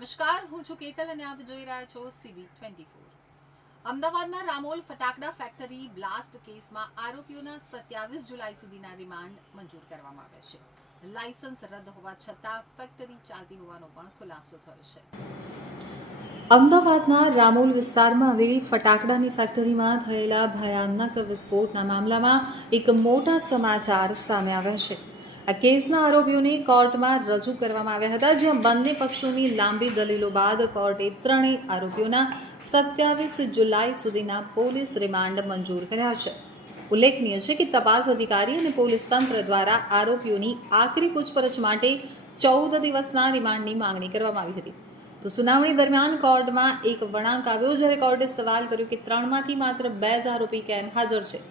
નમસ્કાર, હું છું કેતલ અને આપ જોઈ રહ્યા છો CB24। અમદાવાદના રામોલ ફટાકડા ફેક્ટરી બ્લાસ્ટ કેસમાં આરોપીઓના 27 જુલાઈ સુધીના રિમાન્ડ મંજૂર કરવામાં આવ્યા છે। લાયસન્સ રદ હોવા છતાં ફેક્ટરી ચાલતી હોવાનો પણ ખુલાસો થયો છે। અમદાવાદના રામોલ વિસ્તારમાં આવેલી ફટાકડાની ફેક્ટરીમાં થયેલા ભયાનક વિસ્ફોટના મામલામાં એક મોટા સમાચાર સામે આવ્યા છે। આ કેસના આરોપીઓને કોર્ટમાં રજૂ કરવામાં આવ્યા હતા, જ્યાં બંને પક્ષોની લાંબી દલીલો બાદ કોર્ટે ત્રણેય આરોપીઓના 27 જુલાઈ સુધીના પોલીસ રિમાન્ડ મંજૂર કર્યા છે। ઉલ્લેખનીય છે કે તપાસ અધિકારી અને પોલીસ તંત્ર દ્વારા આરોપીઓની આખરી પૂછપરછ માટે 14 દિવસના રિમાન્ડની માંગણી કરવામાં આવી હતી। તો સુનાવણી દરમિયાન કોર્ટમાં એક વળાંક આવ્યો, જ્યારે કોર્ટે સવાલ કર્યો કે ત્રણમાંથી માત્ર 2 જ આરોપી કેમ હાજર છે।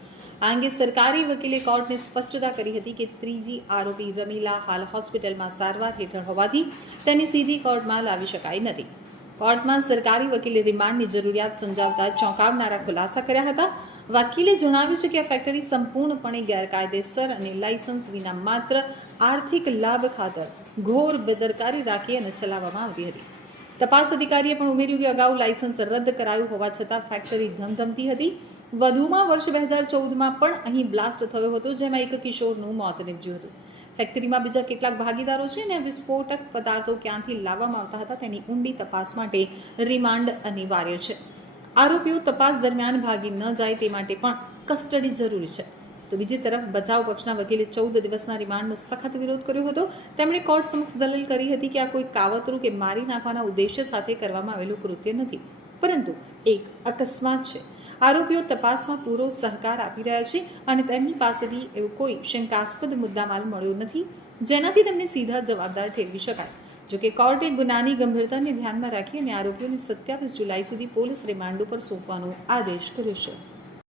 આ અંગે સરકારી વકીલે કોર્ટને સ્પષ્ટતા કરી હતી કે ત્રીજી આરોપી રમીલા હાલ હોસ્પિટલમાં સારવાર હેઠળ હોવાથી તેની સીધી કોર્ટમાં લાવી શકાઈ નથી। કોર્ટમાં સરકારી વકીલે રિમાન્ડની જરૂરિયાત સમજાવતા ચોંકાવનારા ખુલાસા કર્યા હતા। વકીલે જણાવ્યું છે કે આ ફેક્ટરી સંપૂર્ણપણે ગેરકાયદેસર અને લાયસન્સ વિના માત્ર આર્થિક લાભ ખાતર ઘોર બેદરકારી રાખી અને ચલાવવામાં આવતી હતી। તપાસ અધિકારીએ પણ ઉમેર્યું કે અગાઉ લાયસન્સ રદ કરાયું હોવા છતાં ફેક્ટરી ધમધમતી હતી। વધુમાં વર્ષ 2014માં પણ અહીં બ્લાસ્ટ થયો હતો, જેમાં એક કિશોરનું મોત નીપજ્યું હતું। ફેક્ટરીમાં બીજા કેટલાક ભાગીદારો છે અને વિસ્ફોટક પદાર્થો ક્યાંથી લાવવામાં આવતા હતા તેની ઊંડી તપાસ માટે રિમાન્ડ અનિવાર્ય છે। આરોપીઓ તપાસ દરમિયાન ભાગી ન જાય તે માટે પણ કસ્ટડી જરૂરી છે। તો બીજી તરફ બચાવ પક્ષના વકીલે 14 દિવસના રિમાન્ડનો સખત વિરોધ કર્યો હતો। તેમણે કોર્ટ સમક્ષ દલીલ કરી હતી કે આ કોઈ કાવતરું કે મારી નાખવાના ઉદ્દેશ્ય સાથે કરવામાં આવેલું કૃત્ય નથી, પરંતુ એક અકસ્માત છે। આરોપીઓ તપાસમાં પૂરો સહકાર આપી રહ્યા છે અને તેમની પાસેથી એવો કોઈ શંકાસ્પદ મુદ્દામાલ મળ્યો નથી જેનાથી તેમને સીધા જવાબદાર ઠેરવી શકાય। જોકે કોર્ટે ગુનાની ગંભીરતાને ધ્યાનમાં રાખી અને આરોપીઓને 27 જુલાઈ સુધી પોલીસ રિમાન્ડ ઉપર સોંપવાનો આદેશ કર્યો છે।